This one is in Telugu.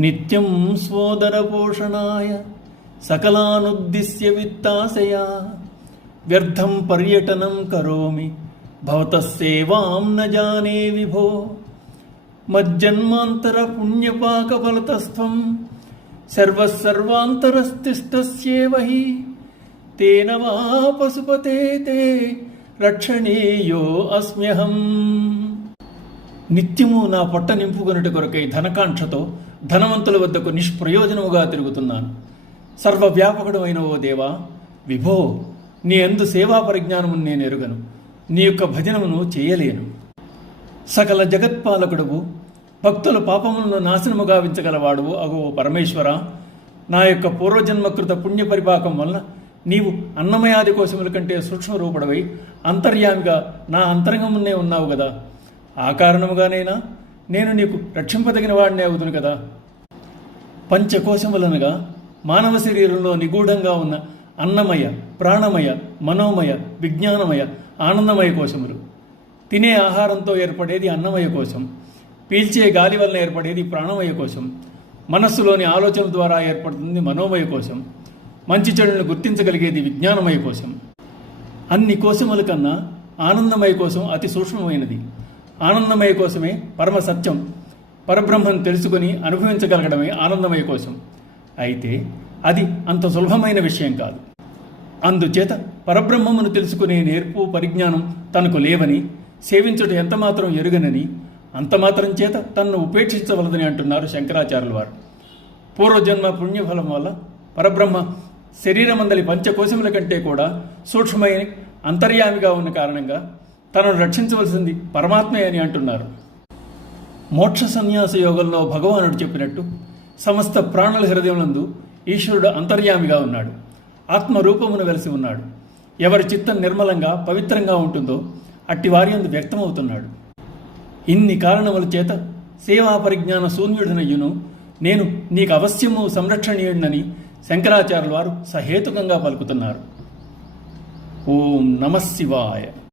నిత్యం స్వోదరపోషణాయ సకలానుద్దిశ్య విత్తాశయా వ్యర్థం పర్యటనం కరోమి భవతః సేవాం న జానే విభో మజ్జన్మాంతర పుణ్యపాకఫలతస్త్వం సర్వసర్వాంతరస్థిష్టస్యేవ హి తేన వా పశుపతే తే రక్షణీయో అస్మ్యహం. నిత్యము నా పొట్ట నింపుకొనుట కొరకై ధనకాంక్షతో ధనవంతుల వద్దకు నిష్ప్రయోజనముగా తిరుగుతున్నాను. సర్వవ్యాపకుడు అయిన ఓ దేవా, విభో, నీ యందు సేవా పరిజ్ఞానమును నేను ఎరుగను, నీ యొక్క భజనమును చేయలేను. సకల జగత్పాలకుడువు, భక్తుల పాపములను నాశనము గావించగలవాడువు అగో పరమేశ్వర, నా యొక్క పూర్వజన్మకృత పుణ్యపరిపాకం వలన నీవు అన్నమయాది కోశముల కంటే సూక్ష్మరూపుడవై అంతర్యామిగా నా అంతరంగమునే ఉన్నావు కదా. ఆ కారణముగానైనా నేను నీకు రక్షింపదగిన వాడినే అవుతును కదా. పంచకోశములనగా మానవ శరీరంలో నిగూఢంగా ఉన్న అన్నమయ, ప్రాణమయ, మనోమయ, విజ్ఞానమయ, ఆనందమయ కోశములు. తినే ఆహారంతో ఏర్పడేది అన్నమయ కోశం, పీల్చే గాలి వలన ఏర్పడేది ప్రాణమయ కోశం, మనస్సులోని ఆలోచన ద్వారా ఏర్పడుతుంది మనోమయ కోశం, మంచి చెడులను గుర్తించగలిగేది విజ్ఞానమయ కోశం. అన్ని కోశముల కన్నా ఆనందమయ కోశం అతి సూక్ష్మమైనది. ఆనందమయ కోసమే పరమ సత్యం, పరబ్రహ్మను తెలుసుకొని అనుభవించగలగడమే ఆనందమయ కోశం. అయితే అది అంత సులభమైన విషయం కాదు. అందుచేత పరబ్రహ్మమును తెలుసుకునే నేర్పు పరిజ్ఞానం తనకు లేవని, సేవించుట ఎంతమాత్రం ఎరుగనని, అంతమాత్రం చేత తనను ఉపేక్షించవలదని అంటున్నారు శంకరాచార్యుల వారు. పూర్వజన్మ పుణ్యఫలం వల్ల పరబ్రహ్మ శరీరమందలి పంచకోశముల కంటే కూడా సూక్ష్మమైన అంతర్యామిగా ఉన్న కారణంగా తనను రక్షించవలసింది పరమాత్మే అని అంటున్నారు. మోక్ష సన్యాస యోగంలో భగవానుడు చెప్పినట్టు సమస్త ప్రాణుల హృదయములందు ఈశ్వరుడు అంతర్యామిగా ఉన్నాడు, ఆత్మరూపమును వెలిసి ఉన్నాడు. ఎవరి చిత్తం నిర్మలంగా పవిత్రంగా ఉంటుందో అట్టి వారి యందు వ్యక్తమవుతున్నాడు. ఇన్ని కారణముల చేత సేవా పరిజ్ఞాన శూన్యుడినయ్యును నేను నీకు అవశ్యము సంరక్షణీయుడినని శంకరాచార్యుల వారు సహేతుకంగా పలుకుతున్నారు. ఓం నమః శివాయ.